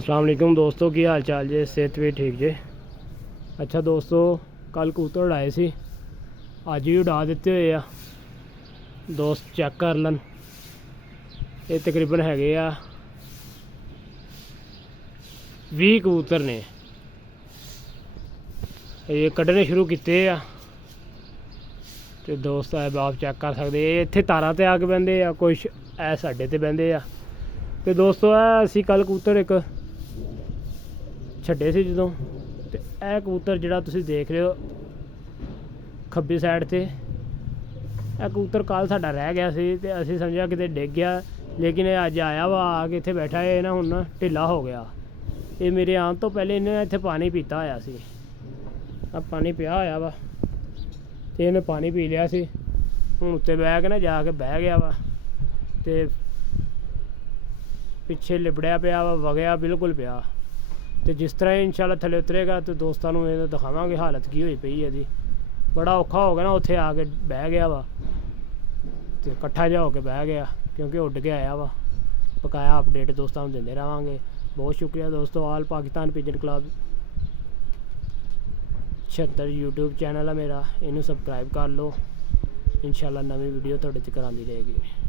अस्सलाम वालेकुम दोस्तों, की हाल चाल जे? सेहत भी ठीक जे? अच्छा दोस्तों, कल कबूतर उड़ाए सी, अज भी उड़ा दिते हुए आ। दोस्त चेक कर लन, ये तकरीबन है 20 कबूतर ने। ये कड्ढने शुरू किए आ ते दोस्त आप चेक कर सकते। इत्थे तारा ते आके बहते आ, कुछ ऐ साडे ते बहते आ। तो दोस्तों असी कल कबूतर एक छड्डे सी जदों, ते यह कबूतर जिहड़ा तुसीं देख रहे हो खब्बी साइड ते, यह कबूतर कल साडा रह गया सी ते असीं समझिया किते डिग गया, लेकिन ये अज आया वा, आके इत्थे बैठा है ना। हुण ढिला हो गया। ये मेरे आने तो पहले इन्हें इत्थे पानी पीता होया सी, अब पानी पिया होया वा ते इन्हें पानी पी लिया सी। हुण उत्ते बह के ना जाके बह गया वा ते पिछे लिबड़िया पिया वा, वगया बिल्कुल पिया। तो जिस तरह इंशाल्लाह थले उतरेगा तो दोस्तों को ये दिखावांगे हालत की हुई पई है। बड़ा औखा हो गया ना, उत्थे आके बह गया वा तो कट्ठा जा होके बह गया, क्योंकि उड के आया वा। बकाया अपडेट दोस्तों को देंदे रहांगे। बहुत शुक्रिया दोस्तों। All Pakistan pigeon club 76 YouTube channel है मेरा, इनू सबसक्राइब कर लो। इंशाल्लाह नवी वीडियो तुहाडे तक आंदी रहेगी।